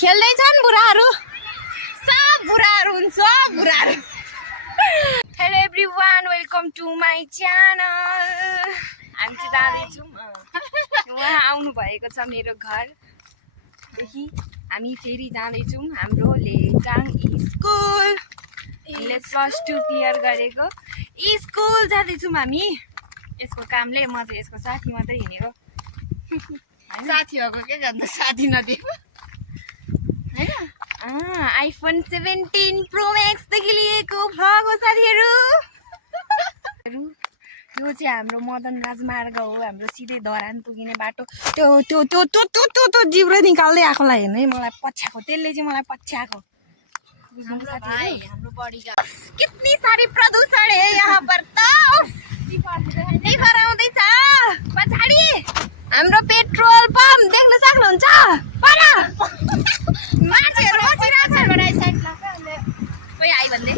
खेल्दैछन् बुढाहरू सब बुढाहरू हुन्छ बुढाहरू hello everyone welcome to my channel हामी चाहिँ जाँदैछौँ उहाँ आउनु भएको छ मेरो घरदेखि हामी फेरि जाँदैछौँ हाम्रो लेटाङ स्कुल हामीले +2 क्लियर गरेको स्कुल जाँदैछौँ हामी यसको कामले म चाहिँ यसको साथी मात्रै हिँडेको साथीहरूको के गर्दा साथी नदिएको आइफोन 17 प्रो म्याक्सदेखि लिएको भ्लग हो साथीहरू यो चाहिँ हाम्रो मदन राजमार्ग हो हाम्रो सिधै धरान पुगिने बाटो त्यो त्यो त्यो त्यो त्यो त्यो त्यो जिब्रो निकाल्दै आएकोलाई हेर्नु है मलाई पछ्याएको त्यसले चाहिँ मलाई पछ्याएको हाम्रो बडीका कितनी सारी प्रदूषण है यहाँ पर त आउँदैछ पछाडि हाम्रो पेट्रोल पम्प देख्न सक्नुहुन्छ पर मान्छेहरू कोही आइ भन्दै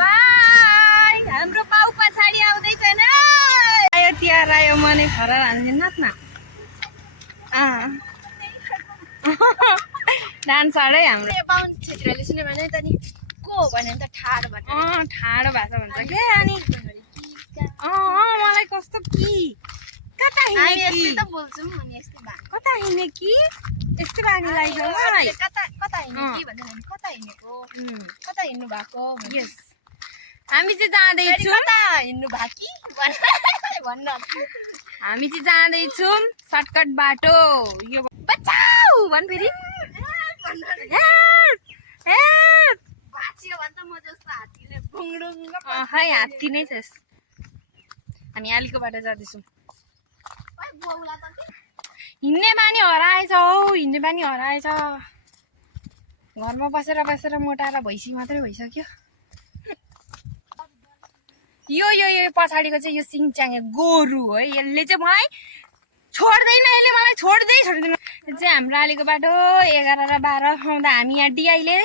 बाई हाम्रो पाउ पछाडि आउँदैछन् आयो तिहार आयो मनै खरा हान्दिन नाच्न डान्स है हाम्रो बाहुन क्षेत्रले सुन्यो भने त नि को भन्यो भने त ठाडो भन्छ ठाडो भाषा भन्छ के अनि मलाई कस्तो कि कता हिँड्ने कि त बोल्छौँ अनि यस्तै भा कता हिँड्ने कि यस्तै बानी लाग्छ मलाई कता कता हिँड्ने कि भन्दैन भने कता हिँडेको कता हिँड्नु भएको यस हामी चाहिँ जाँदैछौँ कता हिँड्नु भएको कि भन्न हामी चाहिँ जाँदैछौँ सर्टकट बाटो यो बचाऊ भन् फेरि भाँचियो भने त म जस्तो हात्तीले बुङडुङ खै हात्ती नै छस् हामी आलीको बाटो जाँदैछौँ हिँड्ने बानी हराएछ हौ हिँड्ने बानी हराएछ घरमा बसेर बसेर मोटाएर भैँसी मात्रै भइसक्यो यो यो यो पछाडिको चाहिँ यो सिङच्याङ्गे गोरु है यसले चाहिँ मलाई छोड्दैन यसले मलाई छोड्दैन यो चाहिँ हाम्रो आलीको बाटो 11 र 12 आउँदा हामी यहाँ डिआईले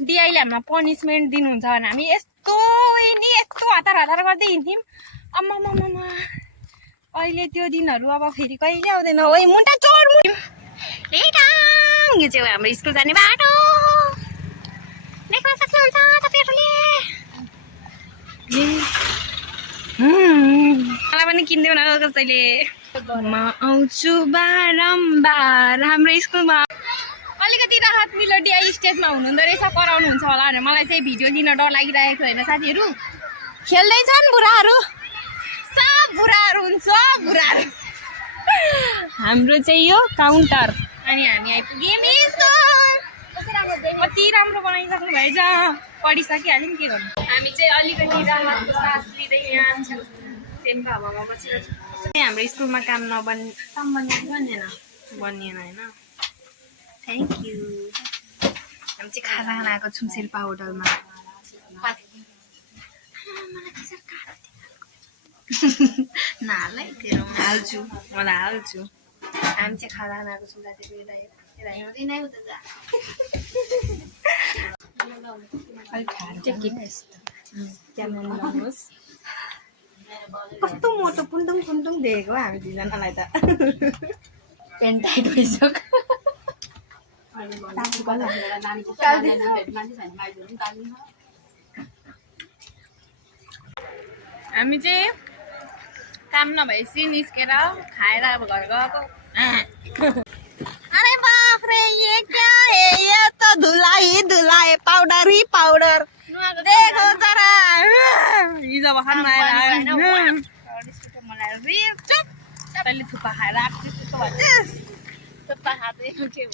हामीलाई पनिसमेन्ट दिनुहुन्छ भने हामी यस्तो नि यस्तो हतार हतार गर्दै हिँड्थ्यौँ अम्मा अहिले त्यो दिनहरू अब फेरि कहिले आउँदैन ओइ मुन्टा चोर लेटाङ यो चाहिँ हाम्रो स्कुल जाने बाटो देख्न सक्नुहुन्छ तपाईँहरूले मलाई पनि किन्दैन कसैले म आउँछु बारम्बार हाम्रो स्कुलमा अलिकति राहत मिलो डिआई स्टेजमा हुनुहुँदो रहेछ कराउनुहुन्छ होला भनेर मलाई चाहिँ भिडियो लिन डर लागिरहेको होइन साथीहरू खेल्दैछन् बुढाहरू सब बुढाहरू हुन्छ बुढाहरू हाम्रो चाहिँ यो काउन्टर अनि हामी आइपुग्यौँ कति राम्रो बनाइसक्नु भएछ पढिसकिहाल्यौँ के गर्नु हामी चाहिँ अलिकति राहतको सास लिँदै यहाँ सेम्पा हावामा बसिरहेको छौँ हाम्रो स्कुलमा काम बनिएन होइन थ्याङ्क यू हामी चाहिँ खाजा खान आएको छौँ शेर्पा होटलमा हाल्छु मलाई हाल्छु हामी चाहिँ खाजा खान आएको छौँ कस्तो मोटो पुन्तुङ पुन्तुङ देखेको हामी दुईजनालाई त पेन्ट टाइट भइसक्यो हामी चाहिँ काम नभएपछि निस्केर खाएर अब घर गएको अरे बाफ रे ये क्या है ये तो धुलाई पाउडर ही पाउडर देखो जरा हिजो भर्खर आएर तैँले थुक्पा खाएर आएको त्यस्तो भन्छस् थुक्पा खाँदै के हो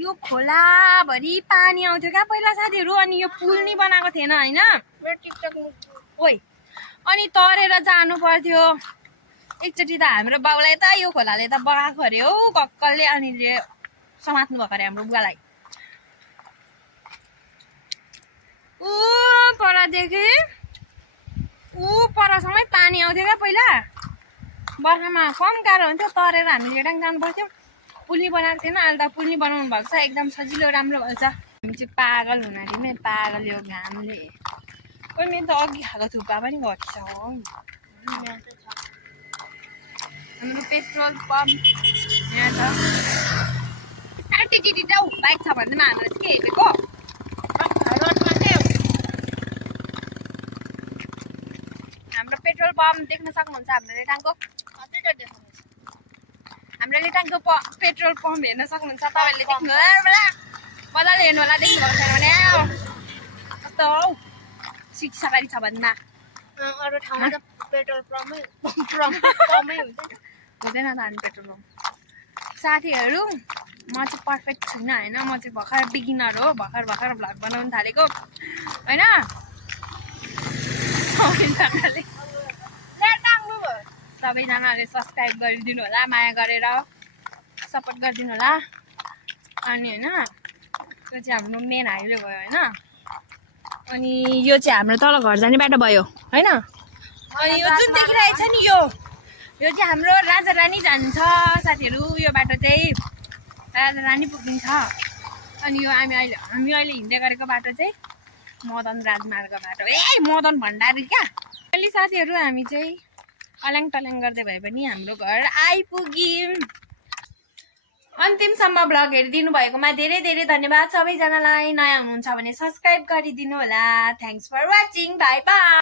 यो खोलाभरि पानी आउँथ्यो क्या पहिला साथीहरू अनि यो पुल नि बनाएको थिएन होइन ओइ अनि तरेर जानु पर्थ्यो एकचोटि त हाम्रो बाउलाई त यो खोलाले त बगाएको अरे हौ कक्कलले अनि समात्नु भएको अरे हाम्रो बुवालाई ऊ परदेखि ऊ परसँगै पानी आउँथ्यो क्या पहिला बर्खामा कम गाह्रो हुन्थ्यो तरेर हामी लेटाङ जानु पर्थ्यो पुल्नी बनाएको थिएन अहिले त पुल्नी बनाउनु भएको छ एकदम सजिलो राम्रो भएछ हामी चाहिँ पागल हुन आँट्यौँ पागल यो घामले कोही मेरो त अघि खाएको थुक्पा पनि घटिछ हाम्रो पेट्रोल पम्प यहाँ छ साठी टिटी टाउ बाइक छ भने चाहिँ हामीलाई चाहिँ के हेरेको रोडमा के हाम्रो पेट्रोल पम्प देख्न सक्नुहुन्छ हाम्रो लेटाङको हाम्रो लेटाङको पेट्रोल पम्प हेर्न सक्नुहुन्छ तपाईँहरूले देख्नु होला मजाले हेर्नु होला देख्नुभएको छैन भने कस्तो हौ शिक्षाकारी छ भन्दा अरू ठाउँमा त पेट्रोल पम्पमै हुँदैन त हामी पेट्रोल पम्प साथीहरू म चाहिँ पर्फेक्ट छुइनँ होइन म चाहिँ भर्खर बिगिनर हो भर्खर भ्लग बनाउनु थालेको होइन सबैजनाले सब्सक्राइब गरिदिनु होला माया गरेर सपोर्ट गरिदिनु होला अनि होइन त्यो चाहिँ हाम्रो मेन हाइवे भयो होइन अनि यो चाहिँ हाम्रो तल घर जाने बाटो भयो होइन अनि यो जुन देखिरहेको छ नि यो चाहिँ हाम्रो राजा रानी जान्छ साथीहरू यो बाटो चाहिँ राजा रानी पुगिन्छ अनि यो हामी अहिले हिँड्दै गरेको बाटो चाहिँ मदन राजमार्ग बाटो मदन भण्डारी क्या अहिले साथीहरू हामी चाहिँ अल्याङ टल्याङ गर्दै भए पनि हाम्रो घर आइपुग्यौँ अन्तिमसम्म भ्लग हेरिदिनु भएकोमा धेरै धेरै धन्यवाद सबैजनालाई नयाँ हुनुहुन्छ भने सब्सक्राइब गरिदिनु होला thanks for watching bye by